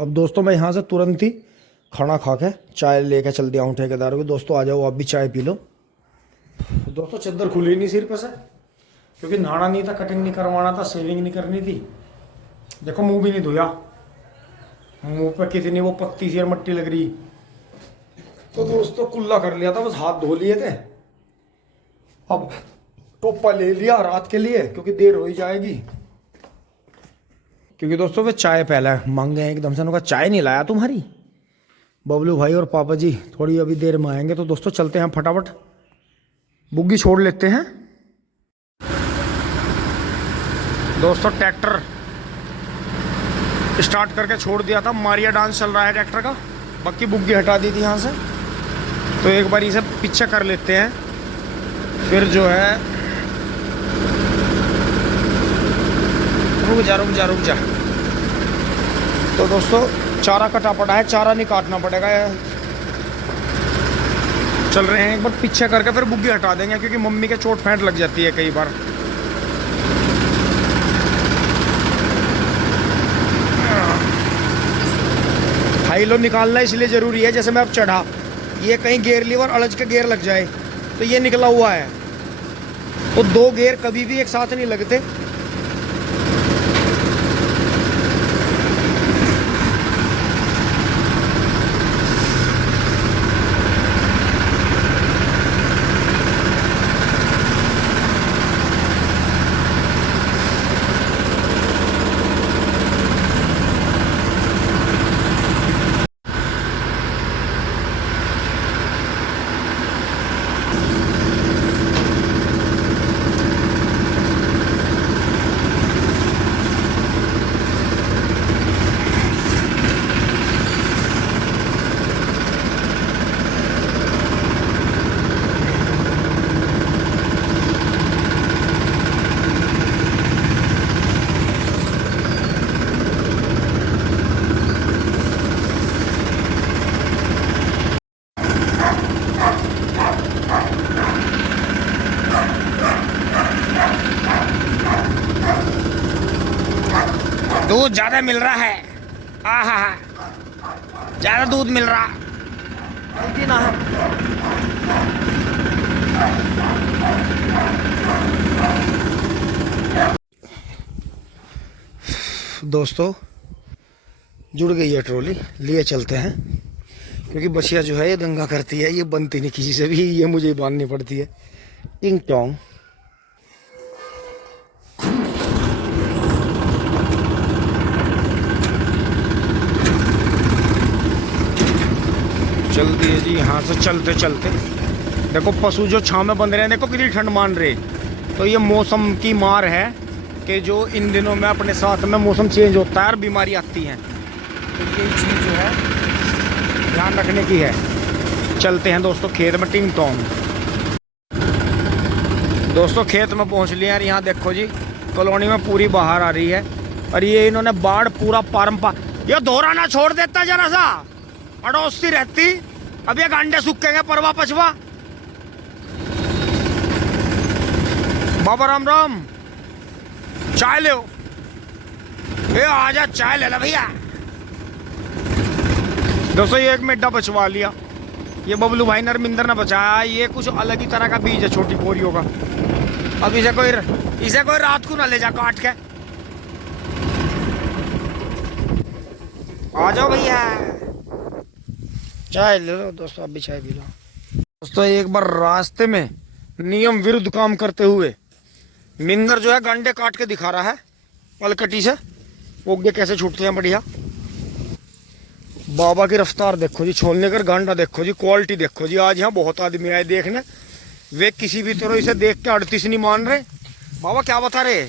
अब दोस्तों मैं यहाँ से तुरंत ही खाना खा के चाय लेके चल दिया हूँ ठेकेदार को। दोस्तों आ जाओ, आप भी चाय पी लो। दोस्तों चद्दर खुली नहीं सिर पे से, क्योंकि नहाना नहीं था, कटिंग नहीं करवाना था, शेविंग नहीं करनी थी। देखो मुंह भी नहीं धोया, मुंह पे कितनी वो पत्ती सी और मट्टी लग रही। तो दोस्तों कुल्ला कर लिया था, बस हाथ धो लिए थे। अब टोपा ले लिया रात के लिए, क्योंकि देर हो ही जाएगी। क्योंकि दोस्तों वे चाय पहले मांग गए एकदम से, उनका चाय नहीं लाया तुम्हारी। बबलू भाई और पापा जी थोड़ी अभी देर में आएंगे, तो दोस्तों चलते हैं फटाफट बुग्गी छोड़ लेते हैं। दोस्तों ट्रैक्टर स्टार्ट करके छोड़ दिया था, मारिया डांस चल रहा है ट्रैक्टर का। बाकी बुग्गी हटा दी थी यहाँ से, तो एक बार इसे पीछे कर लेते हैं, फिर जो है रुक जा। तो दोस्तों चारा कटा पड़ा है, चारा नहीं काटना पड़ेगा। चल रहे हैं एक बार पीछे करके, फिर बुग्गी हटा देंगे, क्योंकि मम्मी के चोट फेंट लग जाती है कई बार। हाई लो निकालना इसलिए ज़रूरी है, जैसे मैं अब चढ़ा, ये कहीं गेयर लीवर अड़च के गेयर लग जाए तो ये निकला हुआ है। तो दो गेयर कभी भी एक साथ नहीं लगते। दूध ज्यादा मिल रहा है, आहा ज्यादा दूध मिल रहा गलती ना है। दोस्तों जुड़ गई है ट्रॉली, लिए चलते हैं। क्योंकि बछिया जो है ये दंगा करती है, ये बनती नहीं किसी से भी, ये मुझे बांधनी पड़ती है। टिंग टोंग चलती है जी। यहाँ से चलते चलते देखो पशु जो छांव में बंध रहे हैं, देखो कितनी ठंड मान रहे। तो ये मौसम की मार है कि जो इन दिनों में अपने साथ में मौसम चेंज होता है और बीमारी आती है, तो ये चीज़ जो है ध्यान रखने की है। चलते हैं दोस्तों खेत में, टिंग टोंग। दोस्तों खेत में पहुँच लिए यार। यहाँ देखो जी कॉलोनी में पूरी बाहर आ रही है, और ये इन्होंने बाढ़ पूरा ये दोहरा ना छोड़ देता जरा सा, अड़ोसी रहती। अब ये गांडे सूखेंगे परवा पछवा। बाबा राम राम, चाय ले, ये आजा चाय ले ला भैया। दोस्तों ये एक मिड्डा बचवा लिया, ये बबलू भाई नरमिंदर ने बचाया। ये कुछ अलग ही तरह का बीज है छोटी पोरियों का। अब इसे कोई रात को ना ले जा काट के। आ जाओ भैया, चाय ले लो। दोस्तों आप भी चाय पी लो। दोस्तों एक बार रास्ते में नियम विरुद्ध काम करते हुए मिंदर जो है गंडे काट के दिखा रहा है पलकटी से। ओगे कैसे छूटते हैं बढ़िया। बाबा की रफ्तार देखो जी, छोलने कर गांडा देखो जी, क्वालिटी देखो जी। आज यहाँ बहुत आदमी आए देखने, वे किसी भी तरह इसे देख के 38 नहीं मान रहे। बाबा क्या बता रहे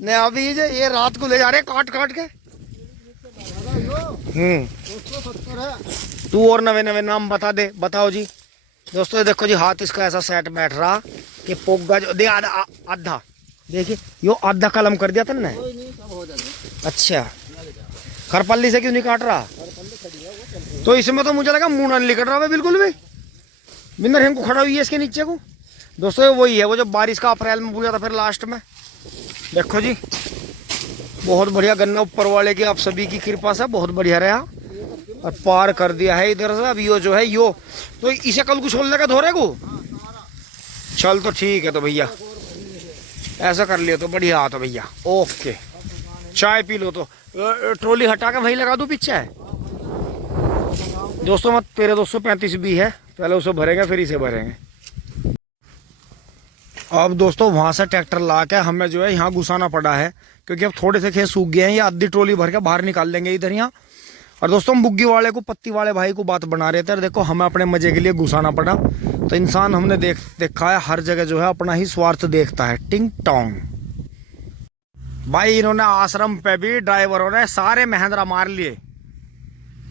नहीं अभी ये रात को ले जा रहे काट काट के। तू और नवे नवे नाम बता दे, बताओ जी। दोस्तों ये देखो जी हाथ इसका ऐसा सेट बैठ रहा कि पोगा जो दे आधा देखिए, यो आधा कलम कर दिया था ना। अच्छा खरपल्ली से क्यों नहीं काट रहा? तो इसमें तो मुझे लगा मुंह ना निकल रहा है बिल्कुल भी। बिंदर हमको खड़ा हुई है इसके नीचे को। दोस्तों वही है वो जो बारिश का अप्रैल में बुझा था फिर लास्ट में। देखो जी बहुत बढ़िया गन्ना ऊपर वाले की आप सभी की कृपा से बहुत बढ़िया रहा। और पार कर दिया है इधर से। अब यो जो है यो तो इसे कल कुछ खोलने का धोरे को चल तो ठीक है। तो भैया ऐसा कर लियो तो बढ़िया। तो भैया ओके चाय पी लो। तो ट्रॉली हटा के वहीं लगा दूं पीछे है दोस्तों। मत तेरे 235 भी है, पहले उसे भरेंगे फिर इसे भरेंगे। अब दोस्तों वहां से ट्रैक्टर ला के हमें जो है यहाँ घुसाना पड़ा है क्योंकि अब थोड़े से खेत सूख गए हैं। ये आधी ट्रॉली भर के बाहर निकाल लेंगे इधर यहाँ। और दोस्तों हम बुग्गी वाले को पत्ती वाले भाई को बात बना रहे थे। देखो हमें अपने मजे के लिए घुसाना पड़ा। तो इंसान हमने देखा है हर जगह जो है अपना ही स्वार्थ देखता है। टिंग टोंग भाई इन्होंने आश्रम पे भी ड्राइवरों ने सारे महिंद्रा मार लिए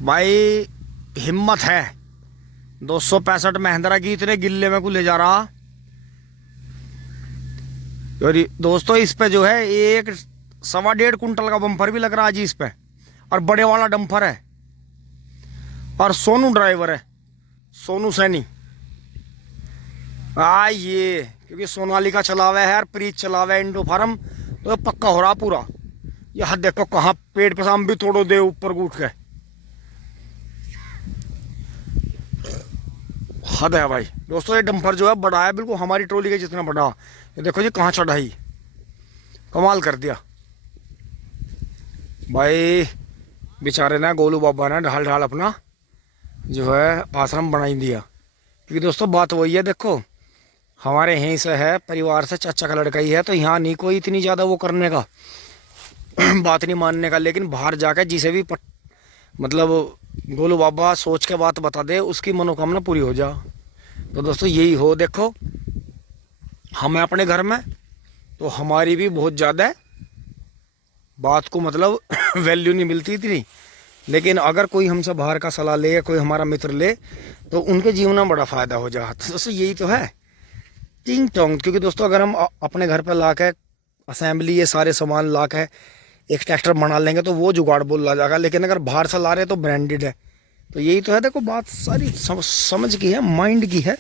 भाई। हिम्मत है 265 महिंद्रा की इतने गिल्ले में को ले जा रहा। और दोस्तों इस पे जो है 1.25 कुंटल का बम्पर भी लग रहा है जी इस पे। और बड़े वाला डंपर है और सोनू ड्राइवर है, सोनू सैनी। ये क्योंकि सोनालिका चलावे है और प्रीत चलावे इंडो फार्म तो पक्का हो रहा पूरा। यह देखो कहाँ पेड़ पे साम भी तोड़ो दे ऊपर उठ के। हद है भाई दोस्तों। ये डंपर जो है बड़ा है बिल्कुल हमारी ट्रॉली के जितना बड़ा। ये देखो जी कहाँ चढ़ाई कमाल कर दिया भाई। बेचारे ने गोलू बाबा ने ढाल ढाल अपना जो है आश्रम बना ही दिया। क्योंकि दोस्तों बात वही है, देखो हमारे यहीं से है परिवार से चाचा का लड़का ही है। तो यहाँ नहीं कोई इतनी ज़्यादा वो करने का बात नहीं मानने का। लेकिन बाहर जाकर जिसे भी मतलब गोलू बाबा सोच के बात बता दे उसकी मनोकामना पूरी हो जा। तो दोस्तों यही हो। देखो हमें अपने घर में तो हमारी भी बहुत ज़्यादा बात को मतलब वैल्यू नहीं मिलती इतनी। लेकिन अगर कोई हमसे बाहर का सलाह ले या कोई हमारा मित्र ले तो उनके जीवन में बड़ा फ़ायदा हो जाए। तो दोस्तों यही तो है टिंग टोंग। क्योंकि दोस्तों अगर हम अपने घर पर ला के असेंबली ये सारे सामान ला के एक ट्रैक्टर बना लेंगे तो वो जुगाड़ बोला जाएगा। लेकिन अगर बाहर से ला रहे तो ब्रांडेड है। तो यही तो है। देखो बात सारी समझ की है, माइंड की है,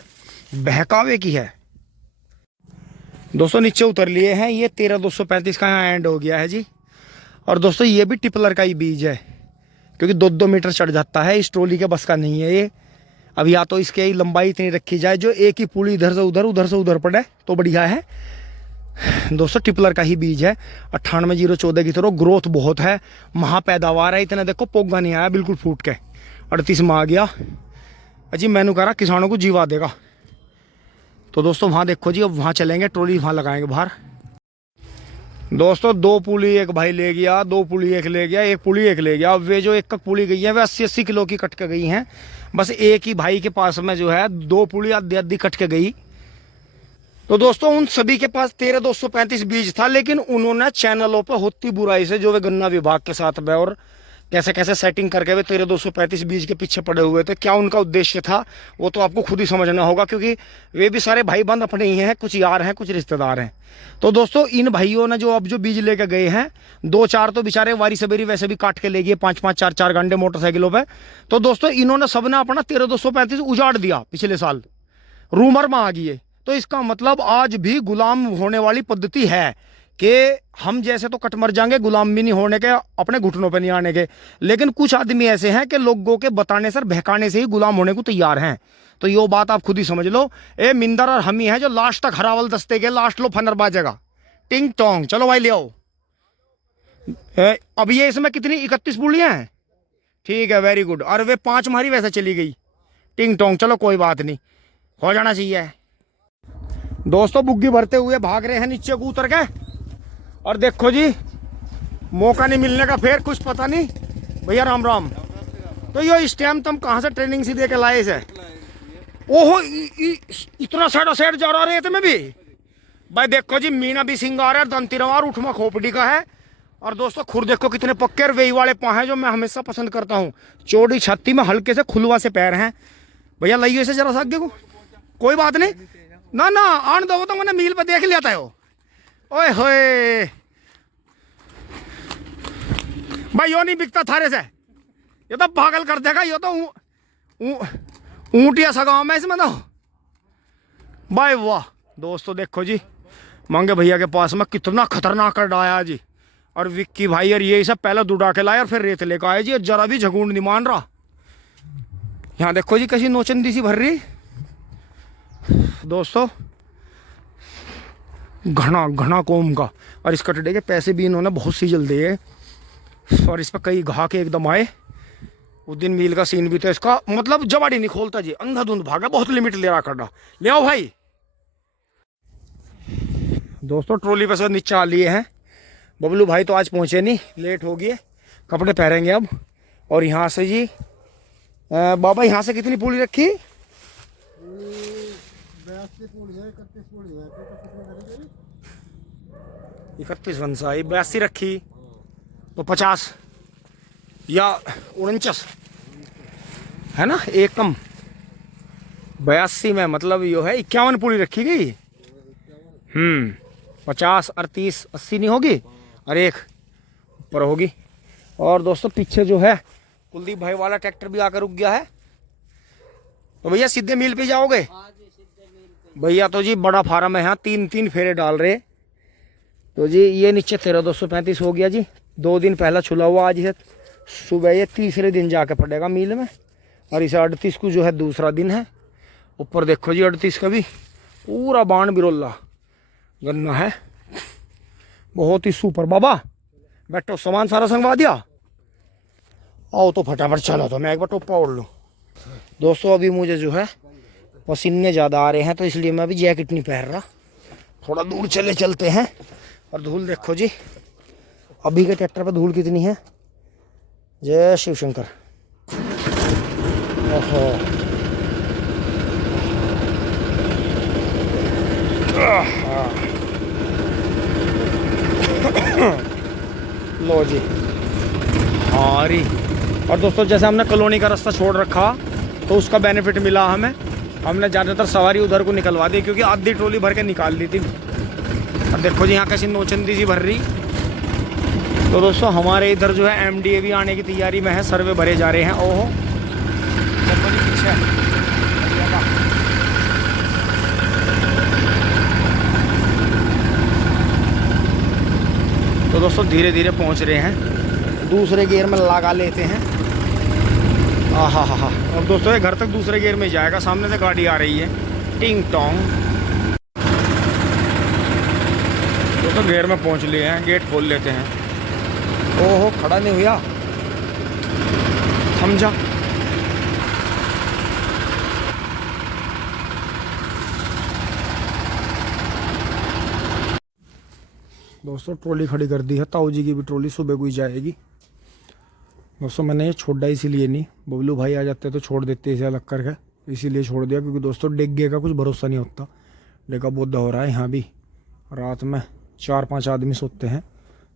बहकावे की है। दोस्तों नीचे उतर लिए हैं। ये 13,235 का यहाँ एंड हो गया है जी। और दोस्तों ये भी टिपलर का ही बीज है क्योंकि 2-2 मीटर चढ़ जाता है। इस ट्रॉली के बस का नहीं है ये। अब या तो इसकी लंबाई इतनी रखी जाए जो एक ही पुली इधर से उधर पड़े तो बढ़िया है। दोस्तों टिपलर का ही बीज है। 98,014 की तरह ग्रोथ बहुत है, महापैदावार है। इतना देखो पोगा नहीं आया बिल्कुल फूट के। 38 में आ गया अजी। मैंने कहा किसानों को जीवा देगा। तो दोस्तों वहाँ देखो जी अब वहाँ चलेंगे ट्रॉली वहाँ लगाएंगे बाहर। दोस्तों 2 पुली एक भाई ले गया, 2 पुली एक ले गया, 1 पुली एक ले गया। अब वे जो एक पुली गई है वे 80-80 किलो की कट के गई हैं। बस एक ही भाई के पास में जो है 2 पुली आधी कट के गई। तो दोस्तों उन सभी के पास 13,235 बीज था। लेकिन उन्होंने चैनलों पर होती बुराई से जो वे गन्ना विभाग के साथ में और कैसे कैसे सेटिंग करके वे 13,235 बीज के पीछे पड़े हुए थे। क्या उनका उद्देश्य था वो तो आपको खुद ही समझना होगा क्योंकि वे भी सारे भाई बंद अपने ही हैं, कुछ यार हैं, कुछ रिश्तेदार हैं। तो दोस्तों इन भाइयों ने जो अब जो बीज लेके गए हैं 2-4 तो बेचारे वारी सवेरी वैसे भी काट के ले गए 5-5 4-4 घंटे मोटरसाइकिलों पे। तो दोस्तों इन्होंने सबने अपना 13,235 उजाड़ दिया पिछले साल, रूमर में आ गई। तो इसका मतलब आज भी गुलाम होने वाली पद्धति है कि हम जैसे तो कट मर जाएंगे, गुलाम भी नहीं होने के, अपने घुटनों पे नहीं आने के। लेकिन कुछ आदमी ऐसे हैं कि लोगों के बताने से बहकाने से ही गुलाम होने को तैयार हैं। तो ये बात आप खुद ही समझ लो। ए मिंदर और हम ही हैं जो लास्ट तक हरावल दस्ते के लास्ट लो फनर बाजेगा। टिंग टोंग चलो भाई ले आओ। अब ये इसमें कितनी 31 पुलियां हैं। ठीक है वेरी गुड। और वे 5 मारी वैसे चली गई। टिंग टोंग चलो कोई बात नहीं, हो जाना चाहिए। दोस्तों बुग्गी भरते हुए भाग रहे हैं नीचे को उतर के। और देखो जी मौका नहीं मिलने का फिर कुछ पता नहीं। भैया राम राम। तो यो इस टाइम तुम कहाँ से ट्रेनिंग सी दे के लाए से? ओहो इतना साइड जा रहा रेत में भी भाई। देखो जी मीना भी सिंगार है, दंतीरवार उठमा खोपड़ी का है। और दोस्तों खुर देखो कितने पक्के और वेई वाले पाँव हैं जो मैं हमेशा पसंद करता हूँ। चौड़ी छाती में हल्के से खुलवा से पैर हैं। भैया लाइयो इसे जरा सा आगे को। कोई बात नहीं ना ना आन दो तो मैंने मील पर देख लिया था। ओए होए भाई यो नहीं बिकता थारे से, ये तो पागल कर देगा। यो तो ऊँटिया सा गाँव में इसमें तो भाई वाह। दोस्तों देखो जी मंगे भैया के पास में कितना खतरनाक कर डाया जी। और विक्की भाई और ये सब पहले दुड़ा के लाए और फिर रेत लेकर आए जी, और जरा भी झगुंड नहीं मान रहा। यहाँ देखो जी कैसी नोचंदी सी भर रही दोस्तों, घना घना कोम का। और इस कटड़े के पैसे भी इन्होंने बहुत सी जल्दी है, और इस पर कई घा के एकदम आए। उस दिन मील का सीन भी था इसका, मतलब जबाड़ी नहीं खोलता जी, अंधाधुंध भागा, बहुत लिमिट ले रहा कड़ा। ले आओ भाई। दोस्तों ट्रॉली पे से नीचे आ लिए हैं। बबलू भाई तो आज पहुंचे नहीं, लेट हो गए, कपड़े पहनेंगे अब। और यहाँ से जी बाबा यहाँ से कितनी पूली रखी? 31 बनसाई 82 रखी तो 50 या 49 है ना, एक कम 82 में, मतलब यो है 51 पूरी रखी गई। 50 38 80 नहीं होगी, और एक ऊपर होगी। और दोस्तों पीछे जो है कुलदीप भाई वाला ट्रैक्टर भी आकर रुक गया है। तो भैया सीधे मिल पे जाओगे? भैया तो जी बड़ा फार्म है यहाँ, 3 फेरे डाल रहे। तो जी ये नीचे 13,235 हो गया जी। 2 दिन पहला छुला हुआ, आज है सुबह ये तीसरे दिन जाके पड़ेगा मिल में। और इसे 38 को जो है दूसरा दिन है। ऊपर देखो जी 38 का भी पूरा बाण बिरोला गन्ना है, बहुत ही सुपर। बाबा बैठो, सामान सारा संगवा दिया, आओ तो फटाफट चलो। तो मैं एक बार टोपा ओढ़ लूँ। दोस्तों अभी मुझे जो है पसीने ज़्यादा आ रहे हैं, तो इसलिए मैं अभी जैकेट नहीं पहन रहा। थोड़ा दूर चलते हैं। और धूल देखो जी, अभी के ट्रैक्टर पर धूल कितनी है। जय शिव शंकर। ओहो लो जी हारी। और दोस्तों जैसे हमने कॉलोनी का रास्ता छोड़ रखा, तो उसका बेनिफिट मिला हमें। हमने ज़्यादातर सवारी उधर को निकलवा दी, क्योंकि आधी ट्रॉली भर के निकाल ली थी। और देखो जी यहाँ कैसी नोचंदी सी भर रही। तो दोस्तों हमारे इधर जो है MDA भी आने की तैयारी में है, सर्वे भरे जा रहे हैं। ओहो देखो जी पीछे, तो दोस्तों धीरे धीरे पहुँच रहे हैं। दूसरे गियर में लगा लेते हैं। हाँ। अब दोस्तों ये घर तक दूसरे गियर में जाएगा। सामने से गाड़ी आ रही है, टिंग टोंग। दोस्तों गियर में पहुंच लिए हैं, गेट खोल लेते हैं। ओहो खड़ा नहीं हुआ, समझा। दोस्तों ट्रॉली खड़ी कर दी है, ताऊ जी की भी ट्रॉली सुबह को ही जाएगी। दोस्तों मैंने ये छोड़ा इसीलिए नहीं, बबलू भाई आ जाते तो छोड़ देते इसे अलग करके, इसीलिए छोड़ दिया। क्योंकि दोस्तों डिग्गे का कुछ भरोसा नहीं होता। डिग्गा बहुत हो रहा है यहाँ भी, रात में 4-5 आदमी सोते हैं,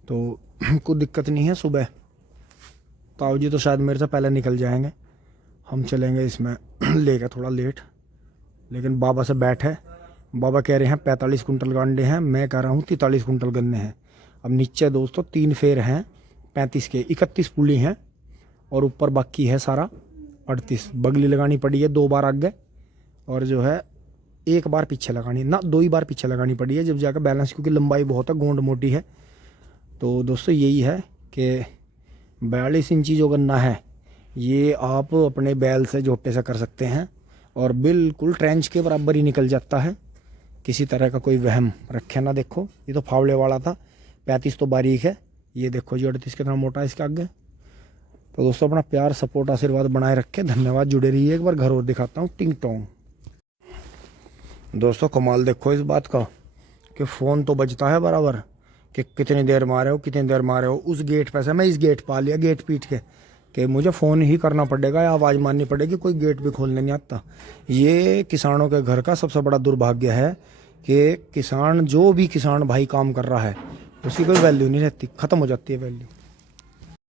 तो कोई दिक्कत नहीं है। सुबह ताऊ जी तो शायद मेरे से पहले निकल जाएंगे, हम चलेंगे इसमें लेकर थोड़ा लेट। लेकिन बाबा से बैठ है, बाबा कह रहे हैं 45 कुंटल गांडे हैं, मैं कह रहा हूँ 43 कुंटल गन्ने हैं। अब नीचे दोस्तों 3 फेर हैं 35 के, 31 पुली हैं, और ऊपर बाकी है सारा 38। बगली लगानी पड़ी है 2 बार आगे, और जो है 1 बार पीछे लगानी ना, 2 ही बार पीछे लगानी पड़ी है जब जाकर बैलेंस, क्योंकि लंबाई बहुत है, गोंड मोटी है। तो दोस्तों यही है कि 42 इंची जो गन्ना है ये आप अपने बैल से जोटे से कर सकते हैं, और बिल्कुल ट्रेंच के बराबर ही निकल जाता है। किसी तरह का कोई वहम रखे ना। देखो ये तो फावड़े वाला था, 35 तो बारीक है। ये देखो जी 38 कितना मोटा है इसके आगे। तो दोस्तों अपना प्यार सपोर्ट आशीर्वाद बनाए रखे, धन्यवाद। जुड़े रहिए। एक बार घर और दिखाता हूँ, टिंग टोंग। दोस्तों कमाल देखो इस बात का कि फ़ोन तो बजता है बराबर कि कितनी देर मारे हो, कितनी देर मारे हो। उस गेट पर से मैं इस गेट पा लिया, गेट पीट के, कि मुझे फ़ोन ही करना पड़ेगा या आवाज़ मारनी पड़ेगी, कोई गेट भी खोलने नहीं आता। ये किसानों के घर का सबसे बड़ा दुर्भाग्य है कि किसान, जो भी किसान भाई काम कर रहा है, उसकी कोई वैल्यू नहीं रहती, ख़त्म हो जाती है वैल्यू।